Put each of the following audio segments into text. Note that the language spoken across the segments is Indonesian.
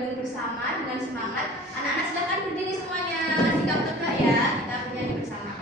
Bandung bersama dengan semangat. Anak-anak silahkan berdiri semuanya, sikap tegak ya, kita bernyanyi bersama.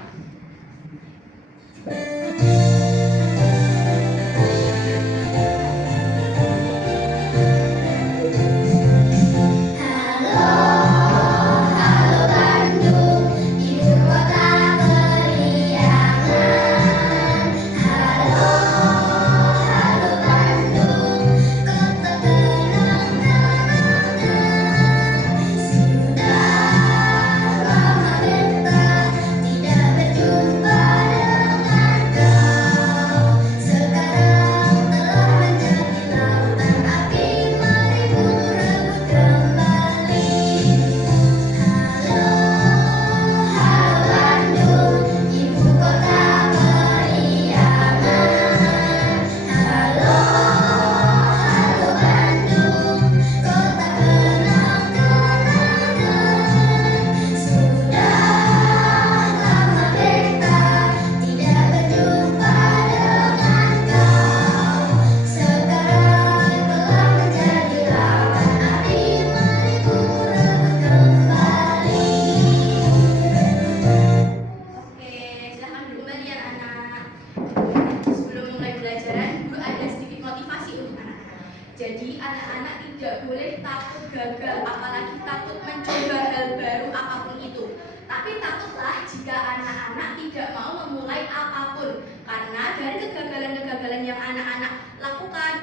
Jadi anak-anak tidak boleh takut gagal, apalagi takut mencoba hal baru apapun itu. Tapi takutlah jika anak-anak tidak mau memulai apapun, karena dari kegagalan-kegagalan yang anak-anak lakukan,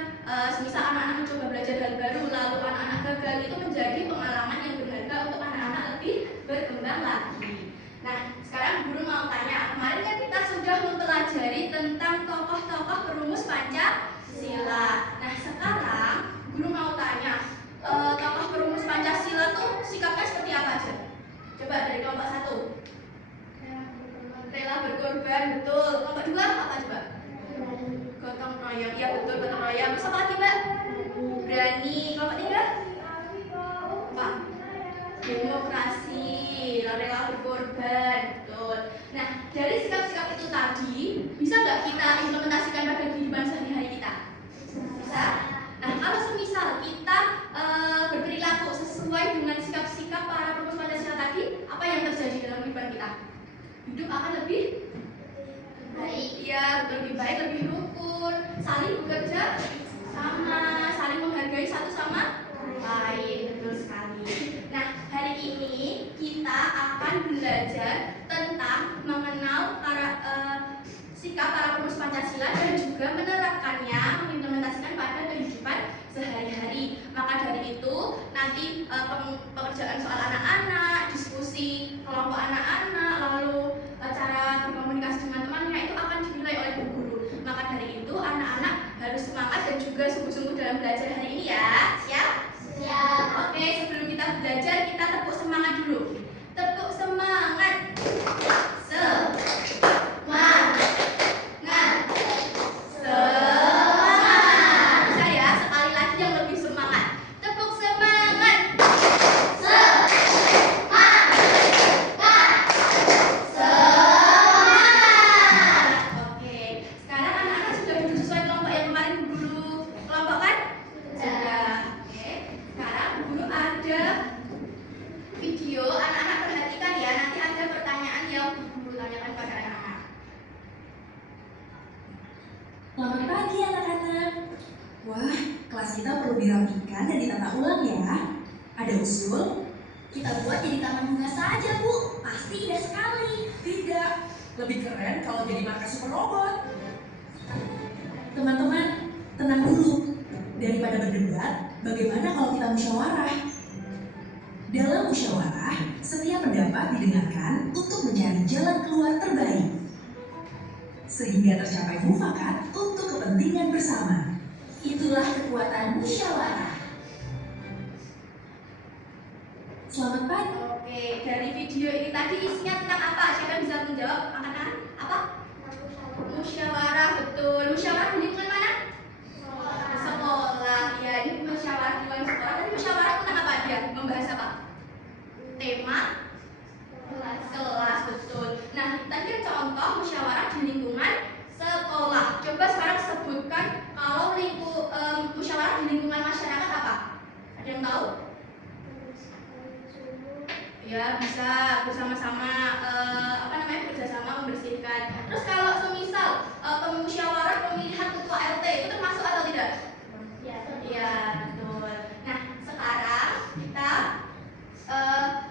semisal anak-anak mencoba belajar hal baru lalu anak-anak gagal, itu menjadi pengalaman yang berharga untuk anak-anak lebih berkembang lagi. Nah, sekarang guru mau tanya, kemarin kan kita sudah mempelajari tentang tokoh-tokoh perumus Pancasila. Nah, sekarang guru mau tanya, tokoh perumus Pancasila tuh sikapnya seperti apa aja? Coba dari kelompok 1. Rela berkorban, betul. Kelompok 2 apa coba? Gotong royong, ya betul, gotong royong. Terus apa lagi, Mbak? Berani. Kelompok 3? Apa? Demokrasi, rela berkorban, betul. Nah, dari sikap-sikap itu tadi, bisa nggak kita implementasikan pada kehidupan sehari-hari kita? Bisa. Nah, kalau semisal kita berperilaku sesuai dengan sikap-sikap para perumus Pancasila tadi, apa yang terjadi dalam kehidupan kita? Hidup akan lebih baik. Ya, lebih baik, lebih rukun, saling bekerja sama, saling menghargai satu sama lain. Betul sekali. Nah, hari ini kita akan belajar tentang mengenal sikap para perumus Pancasila dan juga menerapkannya, mengimplementasikan pada kehidupan sehari-hari. Maka dari itu, nanti pekerjaan soal anak-anak, diskusi kelompok anak-anak, lalu cara berkomunikasi dengan temannya itu akan dinilai oleh bu guru. Maka dari itu, anak-anak harus semangat dan juga sungguh-sungguh dalam belajar hari ini ya. Siap? Siap. Oke, sebelum kita belajar, kita tepuk semangat dulu. Tepuk semangat. Bisa ya, sekali lagi yang lebih semangat. Tepuk semangat. Oke, sekarang anak-anak sudah duduk sesuai kelompok yang kemarin Bu Guru kelompok kan? Sudah. Oke, sekarang Bu Guru ada video, anak-anak perhatikan ya. Nanti ada pertanyaan yang Bu Guru tanyakan pada anak-anak. Selamat pagi anak-anak. Wah, kelas kita perlu dirapikan dan ditata ulang ya. Ada usul? Kita buat jadi taman bunga saja, Bu. Pasti indah sekali. Tidak, lebih keren kalau jadi markas super robot. Teman-teman, tenang dulu. Daripada berdebat, bagaimana kalau kita musyawarah? Dalam musyawarah, setiap pendapat didengarkan untuk mencari jalan keluar terbaik, sehingga tercapai mufakat untuk kepentingan bersama. Itulah kekuatan musyawarah. Selamat pagi. Oke, dari video ini tadi isinya tentang apa? Siapa yang bisa menjawab? Angkat tangan. Apa? Musyawarah, betul. Musyawarah di lingkungan mana? Sekolah. Ya, ini musyawarah di lingkungan sekolah. Tapi musyawarah tentang apa dia? Membahas apa? Tema kelas, betul. Nah, tadi kan contoh musyawarah di lingkungan sekolah. Coba sekarang sebutkan kalau musyawarah di lingkungan masyarakat apa? Ada yang tahu? Ya bisa bersama-sama bekerjasama membersihkan. Terus kalau semisal pemusyawarah pemilihan ketua LT itu termasuk atau tidak? Iya betul. Nah sekarang kita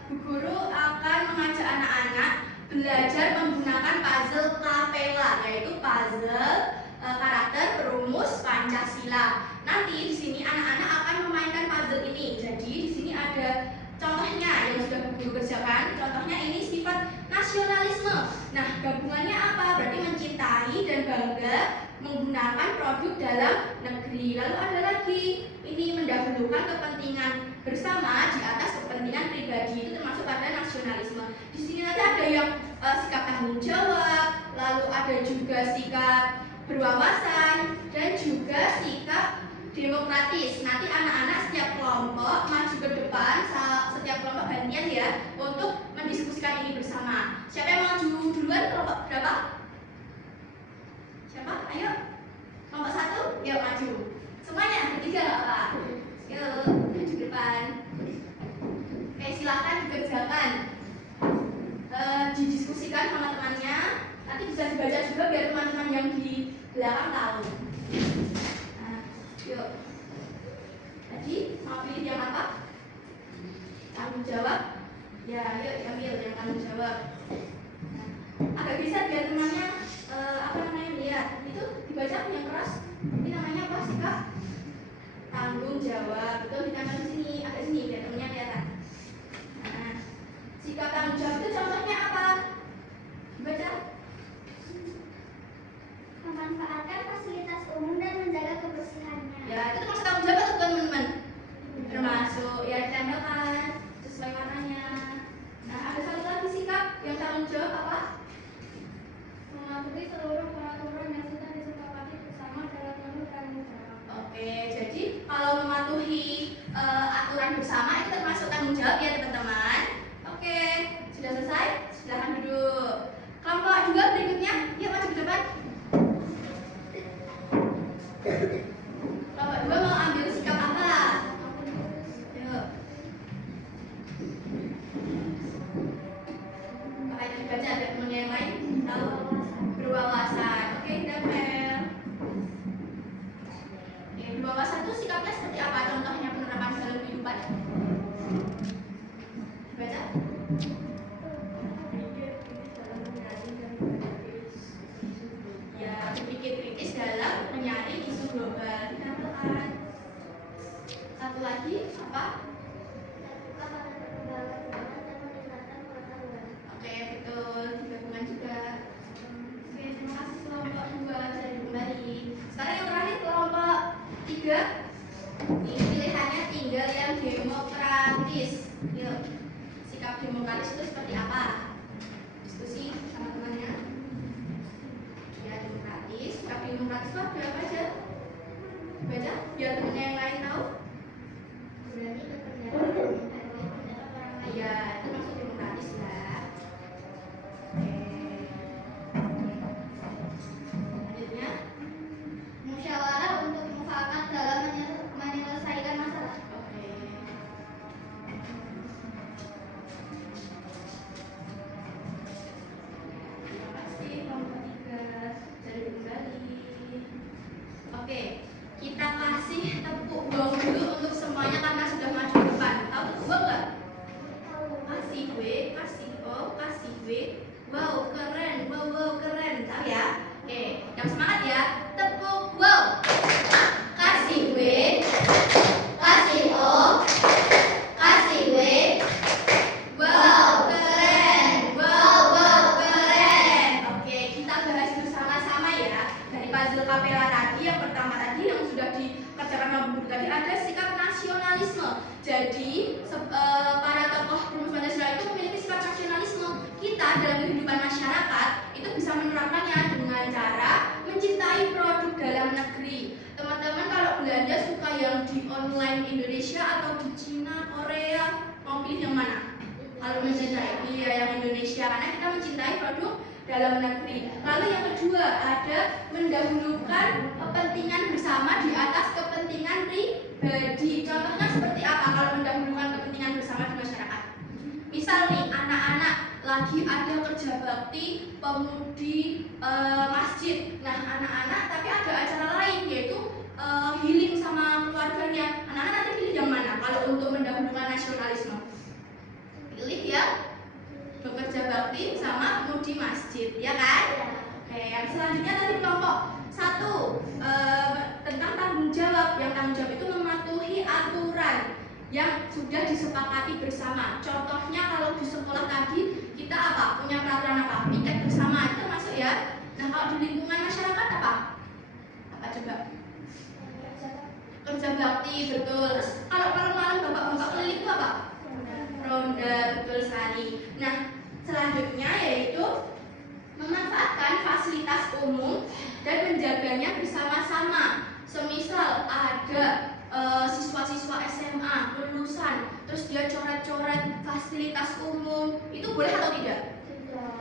Bu Guru akan mengajak anak-anak belajar menggunakan puzzle kapela, yaitu puzzle karakter perumus Pancasila. Nanti di sini anak-anak akan memainkan puzzle ini. Jadi di sini ada contohnya yang sudah Bu Guru kerjakan. Contohnya ini sifat nasionalisme. Nah, gabungannya apa? Berarti mencintai dan bangga menggunakan produk dalam negeri. Lalu ada lagi, ini mendahulukan kepentingan bersama di atas kepentingan pribadi. Itu termasuk pada nasionalisme. Di sini nanti ada yang sikap tanggung jawab, lalu ada juga sikap berwawasan dan juga sikap demokratis. Nanti anak-anak setiap kelompok maju ke depan, setiap kelompok gantian ya, untuk mendiskusikan ini bersama. Siapa yang maju duluan? Kelompok berapa? Siapa? Ayo. Kelompok 1, yuk maju. Semuanya, bertiga nggak apa? Yuk, maju ke depan. Oke, silahkan dikerjakan. Didiskusikan sama temannya. Nanti bisa dibaca juga biar teman-teman yang di belakang tahu. Yuk. Jadi mau pilih yang apa? Tanggung jawab. Ya, yuk ambil yang tanggung jawab. Agak bisa biar temannya lihat. Itu dibaca yang keras. Ini namanya apa sih Kak? Tanggung jawab. Betul, ditambah di sini, agak sini biar temannya kelihatan. Nah, sikap tanggung jawab itu contohnya apa? Dibaca. Memanfaatkan fasilitas umum dan menjaga kebersihannya. Ya, itu termasuk tanggung jawab atau teman-teman? Termasuk, ya ditambahkan sesuai warnanya. Nah, ada satu lagi sikap yang tanggung jawab apa? Mematuhi seluruh peraturan yang sudah disepakati bersama dalam bentuk tanggung jawab. Oke, jadi kalau mematuhi aturan bersama itu termasuk tanggung jawab ya teman-teman. Oke, sudah selesai? Silahkan duduk. Kelompok 2 berikutnya, yuk maju ke depan. Kelompok 2 mau ambil sikap apa? Yuk. Pakai dibaca ada teman yang lain tahu? Berwawasan. Oke, Dapel. Oke, berwawasan itu sikapnya seperti apa? Contohnya penerapan dalam kehidupan. Baca. Ya, berpikir kritis dalam menyaring isu global. Ditambahkan. Satu lagi apa? Oke, betul. Digabungan juga. Oke, terima kasih kelompok 2 sudah kembali. Sekarang yang terakhir kelompok 3. Ini pilihannya tinggal yang demokratis. Yuk, sikap demokratis itu seperti apa? Diskusi sama temannya. Ya, demokratis. Sikap demokratis itu ada apa aja? Baca, biar temennya yang lain tahu. Berani berpendapat dan menghargai pendapat orang lain. Ya, itu masuk demokratis lah. Oke. Lanjutnya. Musyawarah untuk mufakat dalam menyelesaikan masalah. Oke. Terima kasih kelompok 3 dari kembali. Oke, kita kasih tepuk gong dulu untuk semuanya karena sudah maju ke depan. Tahu tepuk gong nggak? Kasih gue, kasih oh, kasih gue. Wow, keren, wow, keren. Tahu ya? Oke, yang semangat ya. Tepuk wow. Kasih gue, kasih oh, kasih gue. Wow, keren. Wow, keren. Oke, kita bahas bersama-sama ya. Dari puzzle kapela tadi, yang pertama tadi yang sudah dikerjakan sama Bu Guru tadi ada sikap nasionalisme. Jadi para tokoh perumus Pancasila itu memiliki sikap nasionalisme. Kita dalam kehidupan masyarakat itu bisa menerapkannya dengan cara mencintai produk dalam negeri. Teman-teman kalau belanja suka yang di online Indonesia atau di Cina, Korea, mau pilih yang mana? Kalau mencintai, iya yang Indonesia karena kita mencintai produk dalam negeri. Lalu yang kedua ada mendahulukan kepentingan bersama di atas kepentingan pribadi. Contohnya seperti apa kalau mendahulukan kepentingan bersama di masyarakat? Misalnya lagi ada kerja bakti pemudi masjid. Nah, anak-anak tapi ada acara lain yaitu healing sama keluarganya. Anak-anak nanti pilih yang mana kalau untuk mendahulukan nasionalisme? Pilih yang bekerja bakti sama pemudi masjid, ya kan? Oke, yang selanjutnya tadi kelompok 1 tentang tanggung jawab. Yang tanggung jawab itu mematuhi aturan yang sudah disepakati bersama. Contohnya kalau di sekolah tadi kita apa? Punya peraturan apa? Piket bersama, itu termasuk ya. Nah, kalau di lingkungan masyarakat apa? Apa coba? Kerja bakti, betul. Terus kalau malam-malam bapak-bapak keliling itu apa? Ronda, betul sekali. Nah, selanjutnya yaitu memanfaatkan fasilitas umum dan menjaganya bersama-sama. Semisal ada siswa-siswa SMA lulusan, terus dia coret-coret fasilitas umum, itu boleh atau tidak?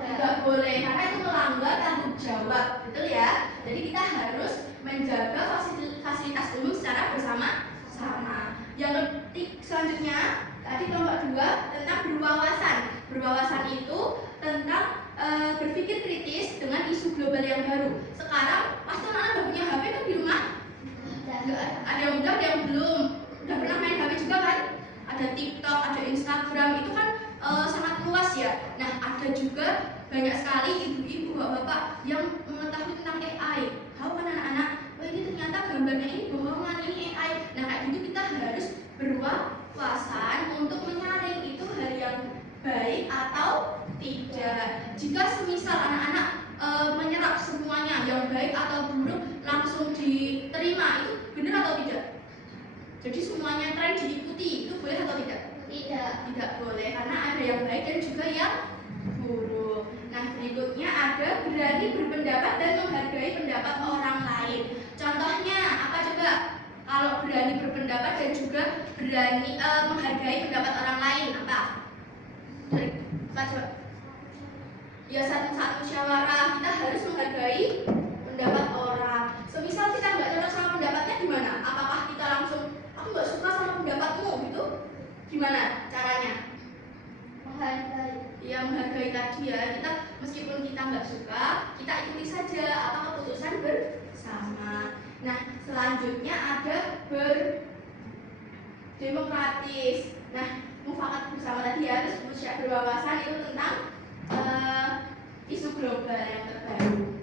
Tidak boleh, karena itu melanggar tanggung jawab, betul ya? Jadi kita harus menjaga fasilitas umum secara bersama-sama. Yang selanjutnya, tadi kelompok 2 tentang berwawasan. Berwawasan itu tentang berpikir kritis dengan isu global yang baru. Sekarang pasti anak-anak udah punya HP kan di rumah? Ada yang udah, ada yang belum. Udah pernah main HP juga kan? Ada TikTok, ada Instagram, itu kan sangat luas ya. Nah, ada juga banyak sekali ibu-ibu, bapak-bapak yang mengetahui tentang AI. Tahu kan anak-anak? Oh, ini ternyata gambarnya ini bohongan, ini AI. Nah, kayak gitu kita harus berwawasan untuk menyaring itu hal yang baik atau tidak. Jika semisal anak-anak menyerap semuanya yang baik atau buruk langsung diterima, itu benar atau tidak? Jadi semuanya tren diikuti, itu boleh atau tidak? Tidak boleh, karena ada yang baik dan juga yang buruk. Nah, berikutnya ada berani berpendapat dan menghargai pendapat orang lain. Contohnya apa coba? Kalau berani berpendapat dan juga berani menghargai pendapat orang lain, apa? Apa coba? Ya, saat musyawarah kita harus menghargai pendapat orang. Semisal kita nggak cocok sama pendapatnya, gimana? Apakah kita langsung aku nggak suka sama pendapatmu gitu? Gimana caranya? Ya, menghargai tadi ya. Kita meskipun kita nggak suka, kita ikuti saja apa keputusan bersama. Nah, selanjutnya ada berdemokratis. Nah, mufakat bersama tadi ya. Terus berwawasan itu tentang isu global yang terbaru.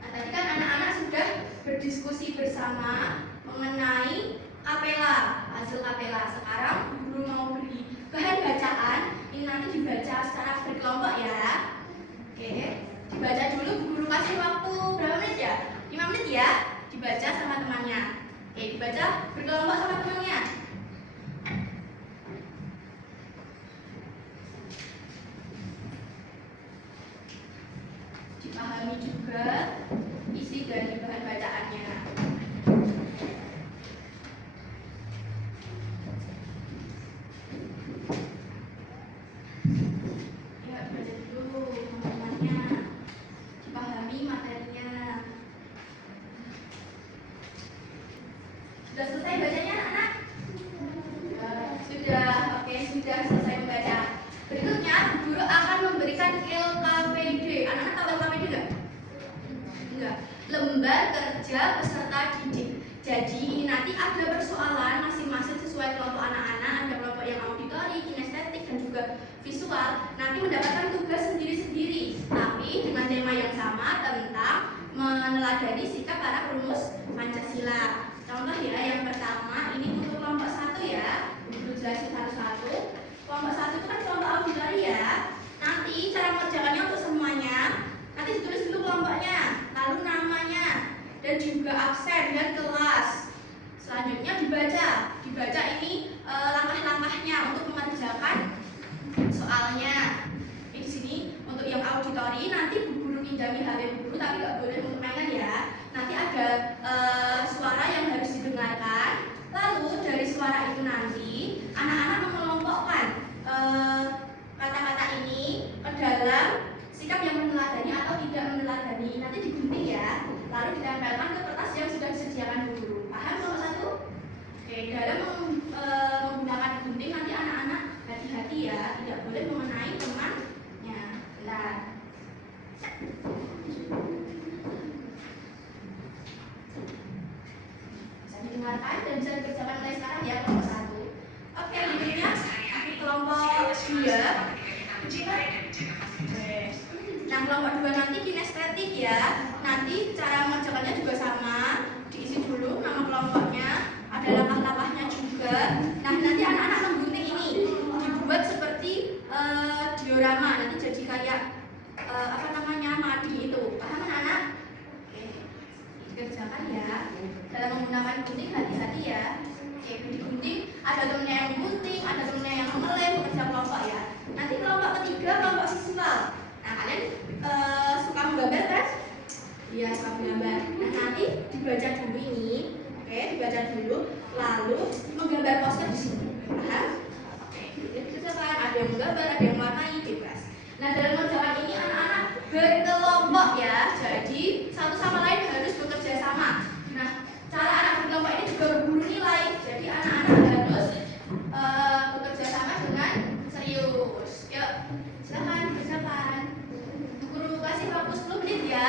Nah, tadi kan anak-anak sudah berdiskusi bersama mengenai kapela, hasil kapela. Sekarang guru mau beri bahan bacaan, ini nanti dibaca secara berkelompok ya. Oke, dibaca dulu, guru kasih waktu berapa menit ya? 5 menit ya, dibaca sama temannya. Oke, dibaca berkelompok sama temannya. Dipahami juga isi dari bahan bacaannya. Ya, baca dulu teman-temannya, dipahami materinya. Sudah selesai bacanya anak-anak? Sudah, oke, sudah selesai membaca. Berikutnya, guru akan memberikan LKPD. Anak-anak tahu LKPD enggak? Enggak. Lembar kerja peserta didik. Jadi ini nanti ada persoalan masing-masing sesuai kelompok anak-anak. Ada kelompok yang auditori, kinestetik, dan juga visual. Nanti mendapatkan tugas sendiri-sendiri, tapi dengan tema yang sama tentang meneladani sikap para perumus Pancasila. Contoh ya, yang pertama ini untuk kelompok 1 ya. Guru jelasin satu-satu. Kelompok 1 itu kan kelompok auditori ya. Nanti cara mengerjakannya untuk semuanya, nanti ditulis dulu kelompoknya, lalu namanya, dan juga absen dan kelas. Selanjutnya dibaca ini langkah-langkahnya untuk mengerjakan soalnya. Ini di sini untuk yang auditori nanti bu guru pinjami HP bu guru, tapi nggak boleh untuk mainan ya. Nanti ada suara yang harus didengarkan. Lalu dari suara itu nanti anak-anak mengelompokkan kata-kata ini ke dalam sikap yang meneladani atau tidak meneladani. Nanti digunting ya, lalu ditempelkan ke kertas yang sudah disediakan bu guru. Paham nomor 1? Oke, dalam menggunakan gunting nanti anak-anak hati-hati ya, tidak boleh mengenai temannya. 2 Oke. Nah, kelompok 2 nanti kinestetik ya. Nanti cara mengerjakannya juga sama. Diisi dulu nama kelompoknya, ada langkah-langkahnya juga. Nah, nanti anak-anak menggunting ini dibuat seperti diorama. Nanti jadi kayak madi itu. Paham anak-anak? Oke. Dikerjakan ya. Dalam menggunakan gunting hati-hati ya. Oke, digunting, ada temennya yang menggunting, ada temennya yang mengelem, bekerja kelompok ya. Nanti kelompok ketiga, kelompok visual. Nah, kalian suka menggambar kan? Iya, suka menggambar. Nah, nanti dibaca dulu ini. Oke, dibaca dulu, lalu menggambar poster di sini. Paham? Oke, dikerjakan. Ada yang menggambar, ada yang mewarnai, bebas. Nah, dalam mengerjakan ini anak-anak berkelompok ya. Jadi satu sama lain harus bekerja sama. Nah, cara anak berkelompok ini juga berburu nilai. Jadi anak-anak harus bekerja sama dengan serius. Yuk, silakan kerjakan. Guru kasih waktu 10 menit ya.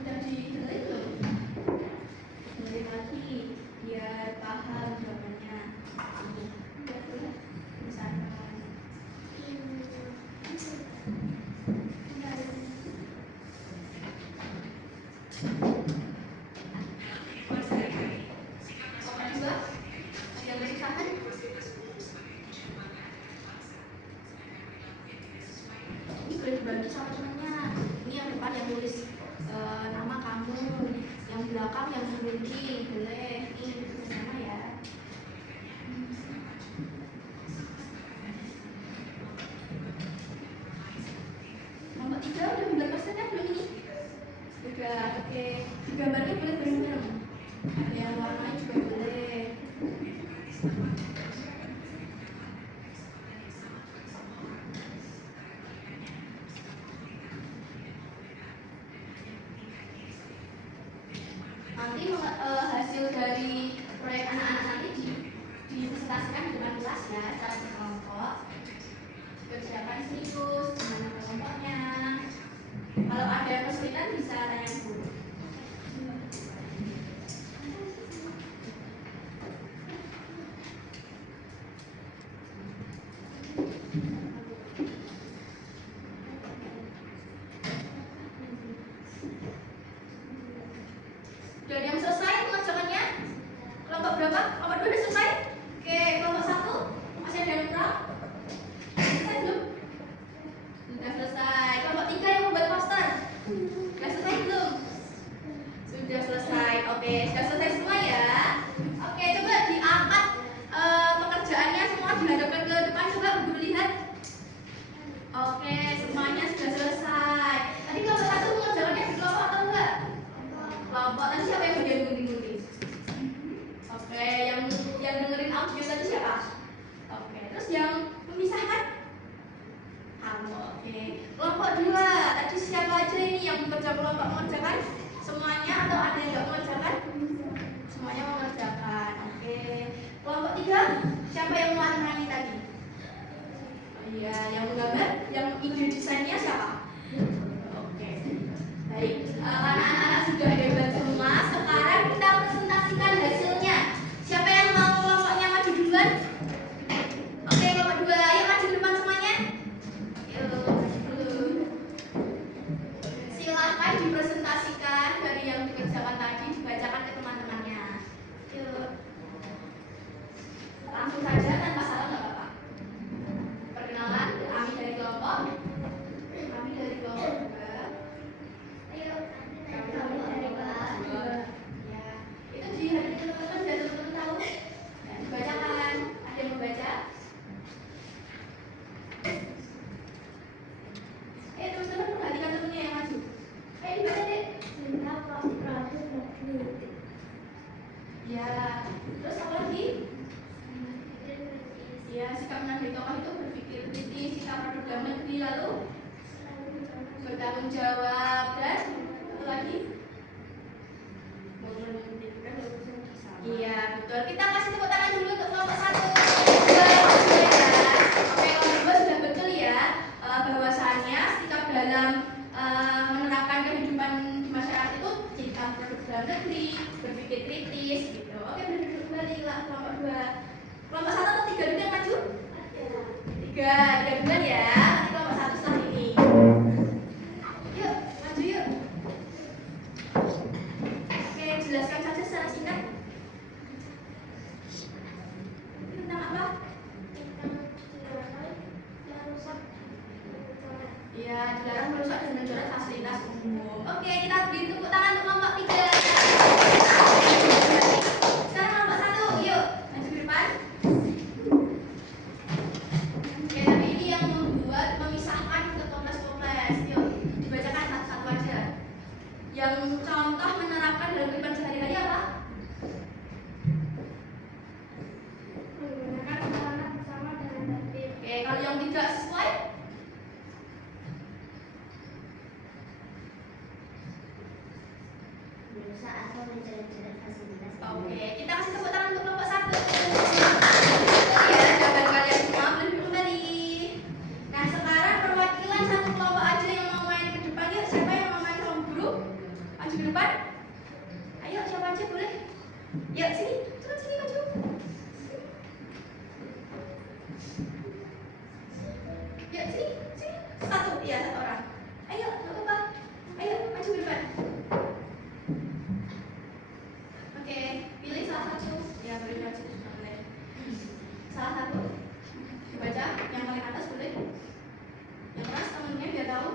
Udah didengerin belum? Dengerin lagi biar paham jawabannya. Misalkan dibagi sama temennya. Ini yang depan yang tulis nama kamu, yang belakang yang berhenti, boleh ini sama ya. Nomor 3 udah membuat posternya belum ini? Udah, oke. Gambarnya boleh bareng-bareng. Ada yang warnanya juga boleh. Nanti hasil dari proyek anak-anak nanti dipresentasikan di depan kelas ya, secara berkelompok. Persiapan serius, gimana kelompoknya. Kalau ada yang kesulitan bisa tanya guru. Udah ada yang selesai pengerjaannya? Kelompok berapa? Kelompok 2 udah selesai? Oke, kelompok 1 masih ada yang kurang? Selesai belum? Sudah selesai. Kelompok 3 yang membuat poster sudah selesai belum? Sudah selesai. Oke, sudah selesai semua ya. Oke, coba diangkat pekerjaannya semua dihadapkan ke depan. Coba guru lihat. Oke, semuanya sudah selesai. Tadi kelompok 1 mengerjakannya di kelompok atau enggak? Kelompok. Tadi siapa yang bagian gunting-gunting? Oke, yang dengerin audio tadi siapa? Oke, terus yang memisahkan? Kamu. Oke. Kelompok 2. Tadi siapa aja ini yang bekerja kelompok mengerjakan? Semuanya atau ada yang enggak mengerjakan? Semuanya mengerjakan. Oke. Kelompok 3, siapa yang mewarnai tadi? Oh iya, yang menggambar, yang ide desainnya siapa? Oke. Baik, karena anak-anak sudah hebat semua, sekarang kita presentasikan hasilnya. Siapa yang mau kelompoknya maju duluan? Oke, kelompok 2, ayo maju depan semuanya. Silahkan dipresentasikan dari yang dikerjakan tadi, dibacakan ke teman-temannya. Yuk. Langsung saja tanpa salah nggak apa-apa. Perkenalan, kami dari kelompok. Kami dari kelompok 2. Ayo, kami dari kelompok 2. Ya, itu dihadiri teman-teman dan teman-teman tahu. Ya, dibacakan. Ada yang membaca? Teman-teman perhatikan temennya yang maju. Dibaca deh. Ya, terus apa lagi? Ya, sikap menandai tokoh itu berpikir kritis, sikap produk dalam negeri, lalu bertanggung jawab, dan apa lagi? Iya, betul. Kita kasih tepuk tangan dulu untuk kelompok 1. Oke, kelompok 2 sudah betul ya bahwasannya sikap dalam menerapkan kehidupan di masyarakat negeri, berpikir kritis gitu. Oke, duduk kembali lah kelompok 2. Kelompok 1 atau 3 dulu yang maju? 3 duluan ya. Nanti kelompok 1 setelah ini. Yuk, maju yuk. Oke, jelaskan saja secara singkat. Tentang apa? Ya, dilarang merusak dan mencoret fasilitas umum. Oke, kita beri tepuk tangan untuk kelompok 3. Sekarang kelompok 1, yuk maju ke depan. Oke, tapi ini yang membuat memisahkan ke toples-toples. Yuk, dibacakan satu-satu aja. Yang contoh menerapkan dalam kehidupan sehari-hari apa? Menggunakan sarana bersama dengan tertib. Oke, kalau yang tidak sesuai? Berusaha atau mencoret-coret fasilitas. Oke, kita kasih tepuk tangan untuk kelompok 1. Ya, jawaban kalian semua boleh duduk kembali. Nah, sekarang perwakilan satu kelompok aja yang mau main ke depan. Yuk, siapa yang mau main sama guru? Maju ke depan. Ayo, siapa aja boleh? Yuk, sini, cepat sini maju. Yuk, sini. Satu, iya satu orang. Ayo, nggak apa-apa. Ayo, maju ke depan. Oke, pilih salah satu. Ya, boleh maju. Boleh. Salah satu. Baca yang paling atas boleh. Yang keras temennya biar tahu.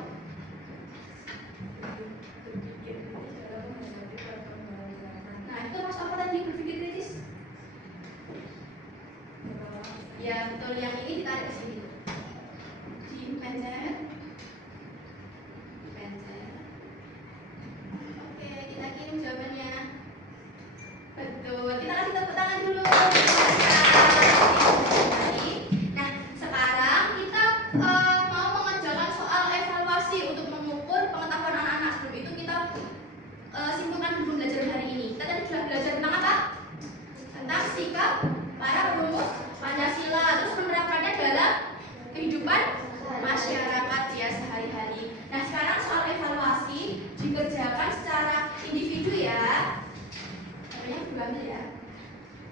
Nah, itu mas apa tadi berpikir kritis? Ya, betul. Yang ini ditarik ke sini. Dipencet. Oke, kita kirim jawabannya. Betul, kita kasih tepuk tangan dulu. Nah, sekarang kita mau mengerjakan soal evaluasi untuk mengukur pengetahuan anak-anak. Sebelum itu kita simpulkan dulu belajar hari ini. Kita tadi sudah belajar tentang apa? Tentang sikap para perumus Pancasila, terus menerapkannya dalam kehidupan masyarakat ya sehari-hari. Nah, sekarang soal evaluasi dikerjakan secara individu ya. Diambil ya.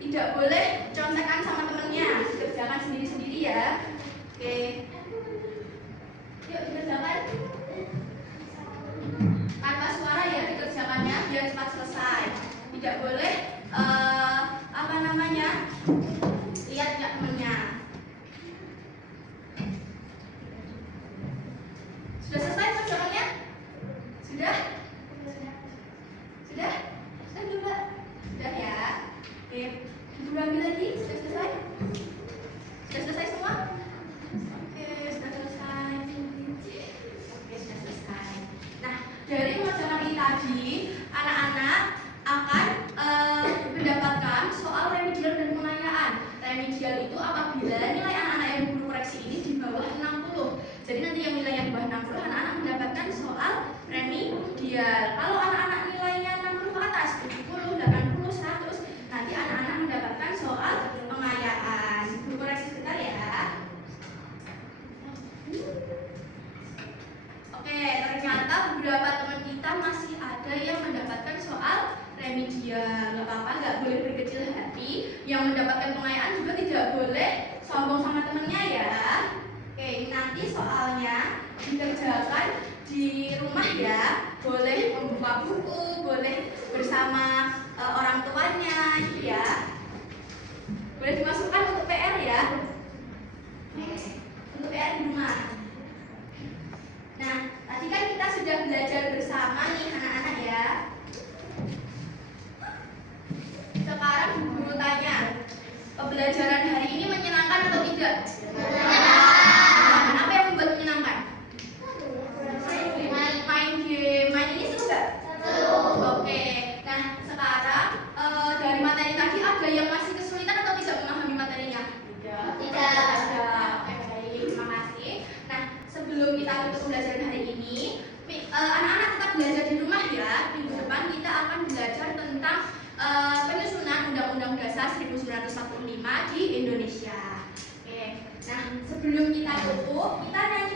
Tidak boleh contekan sama temennya, dikerjakan sendiri-sendiri ya. Oke. Yuk dikerjakan. Tanpa suara ya dikerjakannya biar cepat selesai. Tidak boleh lihat nggak temennya. Sudah selesai kerjaannya? Sudah? Sudah? Sudah belum, Mbak? Sudah ya. Oke, Ibu ambil lagi. Sudah selesai? Sudah selesai semua? Oke, sudah selesai. Oke, sudah selesai. Nah, dari pengerjaan ini tadi, anak-anak akan mendapatkan soal remedial dan pengayaan. Remedial itu apabila nilai anak-anak yang guru koreksi ini di bawah 60. Jadi nanti yang nilainya di bawah 60, anak-anak mendapatkan soal remedial. Kalau anak-anak nilainya 60 ke atas, 70, 80, 100, nanti anak-anak mendapatkan soal pengayaan. Guru koreksi sebentar ya. Oke, ternyata beberapa teman kita masih ada yang mendapatkan soal remedial. Gak apa-apa, gak boleh berkecil hati. Yang mendapatkan pengayaan juga tidak boleh sombong sama temennya ya. Oke, nanti soalnya dikerjakan di rumah ya. Boleh membuka buku, boleh bersama orang tuanya gitu ya. Boleh dimasukkan untuk PR ya. Untuk PR di rumah. Nah, tadi kan kita sudah belajar bersama nih anak-anak ya. Sekarang guru tanya, pembelajaran hari ini menyenangkan atau tidak? Menyenangkan. Apa yang membuat menyenangkan? Main game. Main ini seru nggak? Seru. Oke. Nah, sekarang dari materi tadi ada yang masih kesulitan atau tidak memahami materinya? Tidak. Oke, baik. Terima kasih. Nah, sebelum kita tutup pembelajaran hari ini, anak-anak tetap belajar di rumah ya. Minggu depan kita akan belajar tentang penyusunan Undang-Undang Dasar 1945 di Indonesia. Oke. Nah, sebelum kita tutup, kita nyanyi